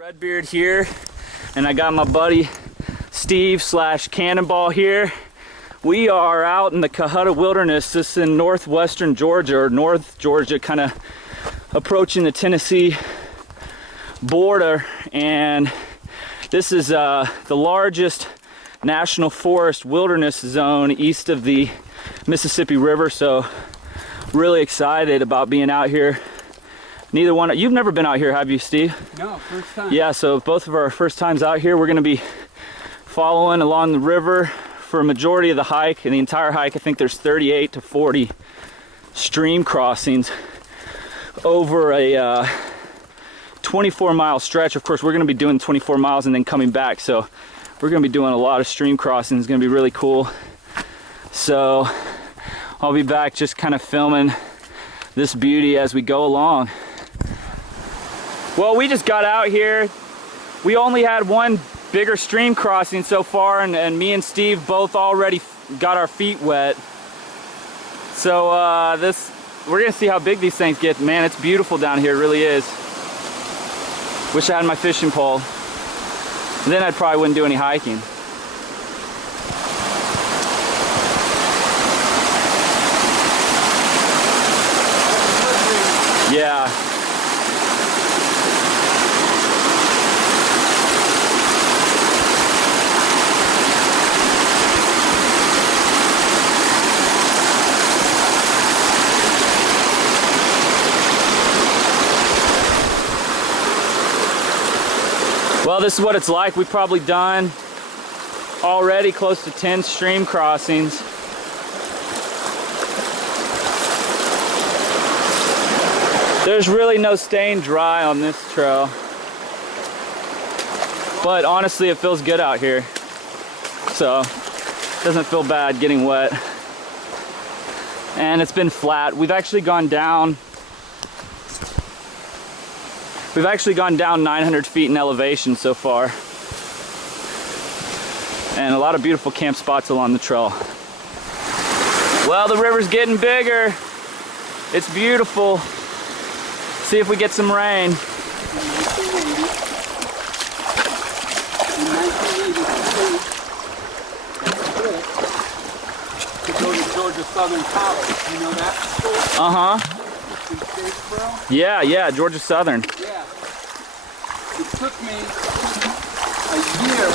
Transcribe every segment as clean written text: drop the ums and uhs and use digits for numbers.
Red Beard here, and I got my buddy Steve / Cannonball here. We are out in the Cohutta Wilderness. This is in northwestern Georgia, or North Georgia, kind of approaching the Tennessee border. And this is the largest national forest wilderness zone east of the Mississippi River. So really excited about being out here. Neither one, you've never been out here, have you, Steve? No, first time. Yeah, so both of our first times out here. We're gonna be following along the river for a majority of the hike. And the entire hike, I think there's 38 to 40 stream crossings over a 24-mile stretch. Of course, we're gonna be doing 24 miles and then coming back. So we're gonna be doing a lot of stream crossings. It's gonna be really cool. So I'll be back just kind of filming this beauty as we go along. Well, we just got out here. We only had one bigger stream crossing so far, and me and Steve both already got our feet wet. So we're gonna see how big these things get. Man, it's beautiful down here, it really is. Wish I had my fishing pole. Then I probably wouldn't do any hiking. Yeah. Well, this is what it's like. We've probably done already close to 10 stream crossings. There's really no staying dry on this trail, but honestly it feels good out here, so it doesn't feel bad getting wet. And it's been flat. We've actually gone down 900 feet in elevation so far, and a lot of beautiful camp spots along the trail. Well, the river's getting bigger. It's beautiful. See if we get some rain. In 1982, to go to Georgia Southern College. You know that school? Uh-huh. In Statesboro? Yeah, Georgia Southern. Yeah. It took me a year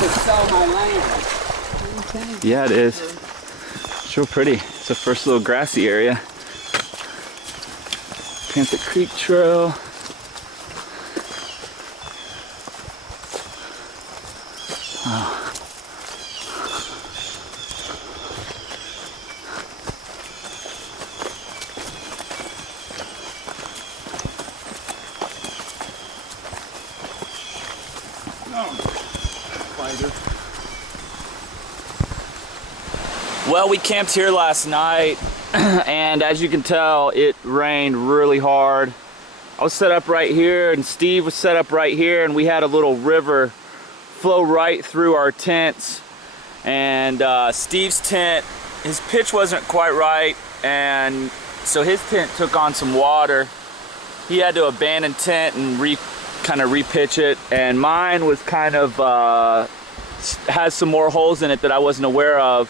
to sell my land. Yeah, it is. It's real pretty. It's the first little grassy area. Panther Creek Trail. Oh. Well, we camped here last night, and as you can tell, it rained really hard. I was set up right here, and Steve was set up right here, and we had a little river flow right through our tents. And Steve's tent, his pitch wasn't quite right, and so his tent took on some water. He had to abandon tent and kind of repitch it, and mine was kind of has some more holes in it that I wasn't aware of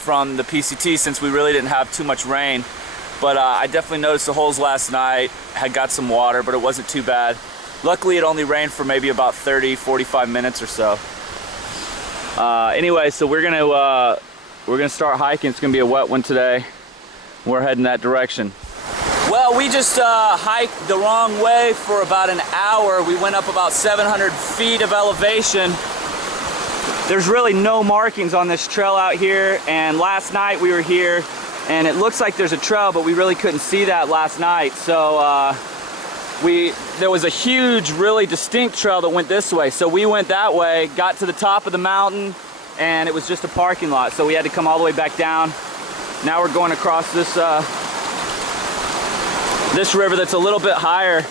from the PCT, since we really didn't have too much rain. But I definitely noticed the holes last night, had got some water, but it wasn't too bad. Luckily it only rained for maybe about 30-45 minutes or so. Anyway, so we're gonna start hiking. It's gonna be a wet one today. We're heading that direction. Well, we just hiked the wrong way for about an hour. We went up about 700 feet of elevation. There's really no markings on this trail out here, and last night we were here and it looks like there's a trail, but we really couldn't see that last night. So there was a huge, really distinct trail that went this way. So we went that way, got to the top of the mountain, and it was just a parking lot. So we had to come all the way back down. Now we're going across this this river that's a little bit higher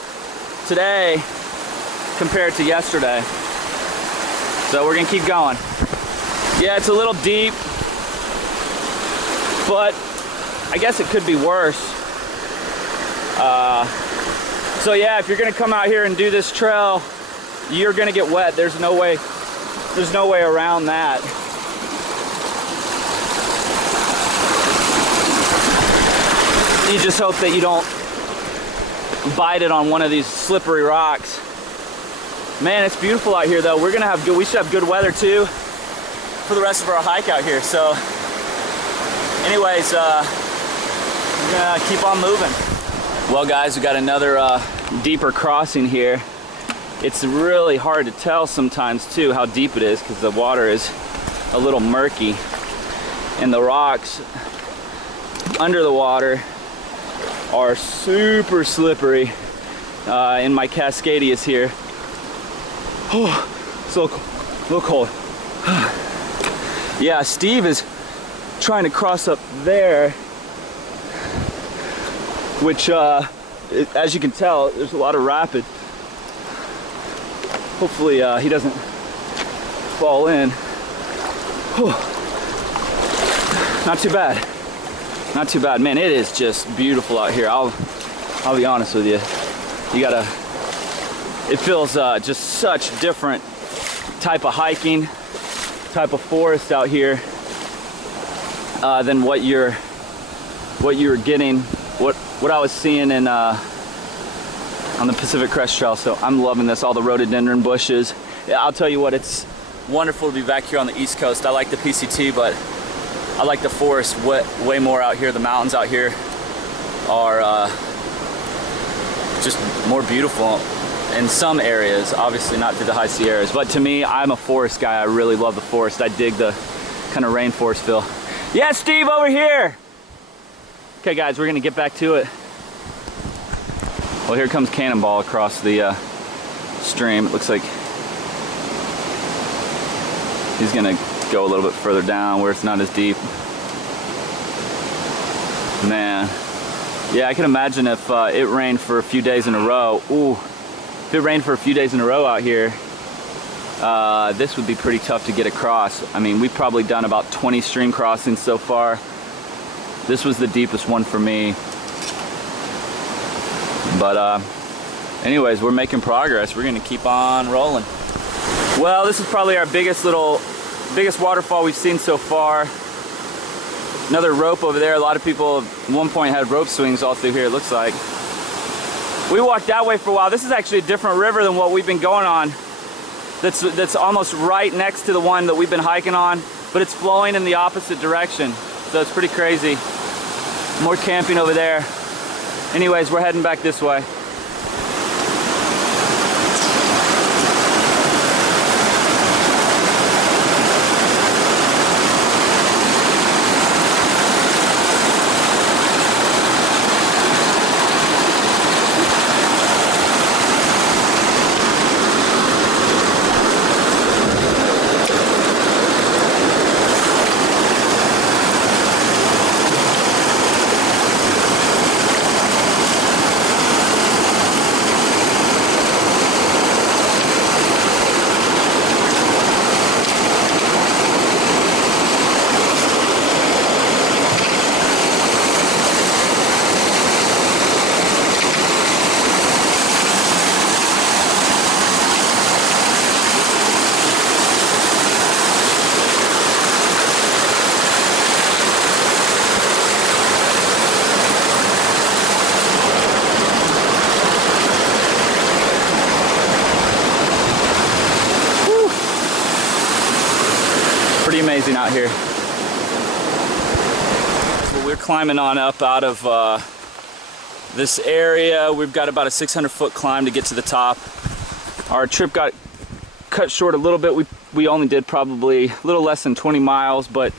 today compared to yesterday. So we're gonna keep going. Yeah, it's a little deep, but I guess it could be worse. So yeah, if you're gonna come out here and do this trail, you're gonna get wet. There's no way around that. You just hope that you don't bite it on one of these slippery rocks. Man, it's beautiful out here though. We should have good weather too for the rest of our hike out here. So anyways, we're gonna keep on moving. Well guys, we got another deeper crossing here. It's really hard to tell sometimes too how deep it is because the water is a little murky and the rocks under the water are super slippery. In my Cascadias here. Oh, so cold, a little cold. Yeah, Steve is trying to cross up there, which as you can tell, there's a lot of rapid. Hopefully he doesn't fall in. Whew. Not too bad. Not too bad. Man, it is just beautiful out here. I'll be honest with you. It feels just such different type of hiking, type of forest out here than what you're getting, what I was seeing in on the Pacific Crest Trail. So I'm loving this, all the rhododendron bushes. Yeah, I'll tell you what, it's wonderful to be back here on the East Coast. I like the PCT, but I like the forest way more out here. The mountains out here are just more beautiful in some areas, obviously not through the high Sierras, but to me, I'm a forest guy. I really love the forest. I dig the kind of rainforest feel. Yeah, Steve, over here. Okay guys, we're gonna get back to it. Well, here comes Cannonball across the stream. It looks like he's gonna go a little bit further down where it's not as deep. Man. Yeah, I can imagine if it rained for a few days in a row. Ooh, if it rained for a few days in a row out here, this would be pretty tough to get across. I mean, we've probably done about 20 stream crossings so far. This was the deepest one for me. But anyways, we're making progress. We're gonna keep on rolling. Well, this is probably our biggest waterfall we've seen so far. Another rope over there. A lot of people at one point had rope swings all through here, it looks like. We walked that way for a while. This is actually a different river than what we've been going on. That's almost right next to the one that we've been hiking on, but it's flowing in the opposite direction. So it's pretty crazy. More camping over there. Anyways, we're heading back this way. Pretty amazing out here. So we're climbing on up out of this area. We've got about a 600-foot climb to get to the top. Our trip got cut short a little bit. We only did probably a little less than 20 miles, but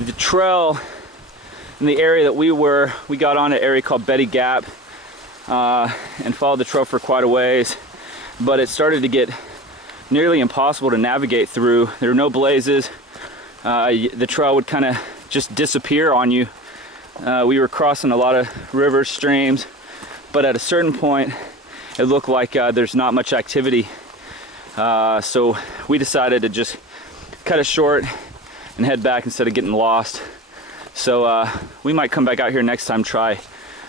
the trail in the area that we got on an area called Betty Gap and followed the trail for quite a ways, but it started to get nearly impossible to navigate through. There were no blazes. The trail would kind of just disappear on you. We were crossing a lot of rivers, streams, but at a certain point it looked like there's not much activity. So we decided to just cut it short and head back instead of getting lost. So we might come back out here next time, try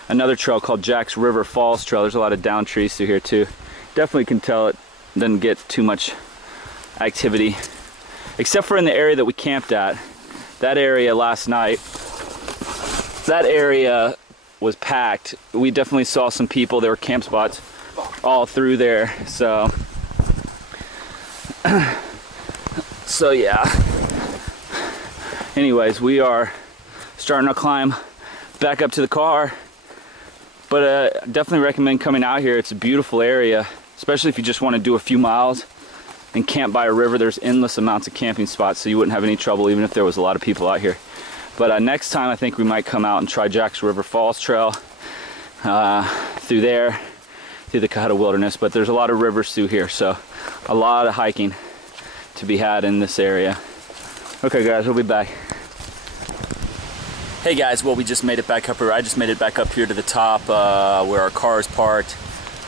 another trail called Jack's River Falls Trail. There's a lot of down trees through here too. Definitely can tell it doesn't get too much activity, except for in the area that we camped at. That area last night, that area was packed. We definitely saw some people. There were camp spots all through there. So yeah. Anyways, we are starting to climb back up to the car. But definitely recommend coming out here. It's a beautiful area, especially if you just want to do a few miles and camp by a river. There's endless amounts of camping spots, so you wouldn't have any trouble even if there was a lot of people out here. But next time I think we might come out and try Jack's River Falls Trail through there, through the Cohutta Wilderness. But there's a lot of rivers through here, so a lot of hiking to be had in this area. Okay guys, we'll be back. Hey guys, well we just made it back up here. I just made it back up here to the top where our car is parked.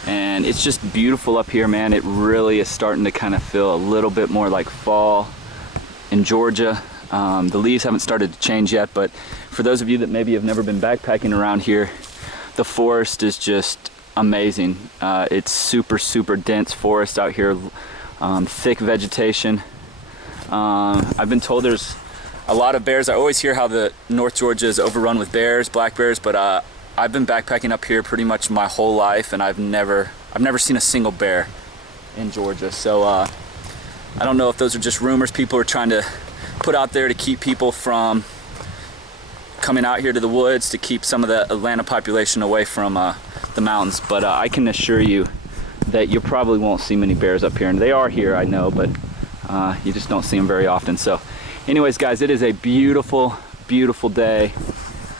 And it's just beautiful up here, man. It really is starting to kind of feel a little bit more like fall in Georgia. The leaves haven't started to change yet, but for those of you that maybe have never been backpacking around here, the forest is just amazing. It's super, super dense forest out here, thick vegetation. I've been told there's a lot of bears. I always hear how the North Georgia is overrun with bears, black bears, but I've been backpacking up here pretty much my whole life, and I've never seen a single bear in Georgia. So I don't know if those are just rumors people are trying to put out there to keep people from coming out here to the woods, to keep some of the Atlanta population away from the mountains. But I can assure you that you probably won't see many bears up here, and they are here, I know, but you just don't see them very often. So anyways guys, it is a beautiful, beautiful day.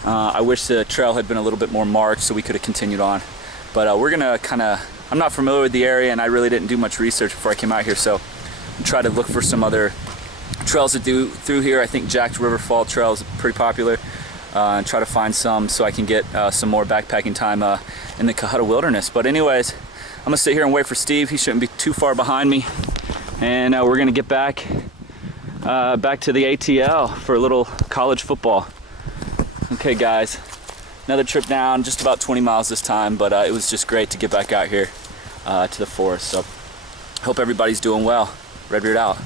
I wish the trail had been a little bit more marked so we could have continued on. But we're gonna I'm not familiar with the area, and I really didn't do much research before I came out here, so I'm try to look for some other trails to do through here. I think Jack's River Fall Trail is pretty popular, and try to find some so I can get some more backpacking time in the Cohutta Wilderness. But anyways, I'm gonna sit here and wait for Steve. He shouldn't be too far behind me, and we're gonna get back to the ATL for a little college football. Okay guys, another trip down, just about 20 miles this time, but it was just great to get back out here to the forest. So hope everybody's doing well. Red Beard out.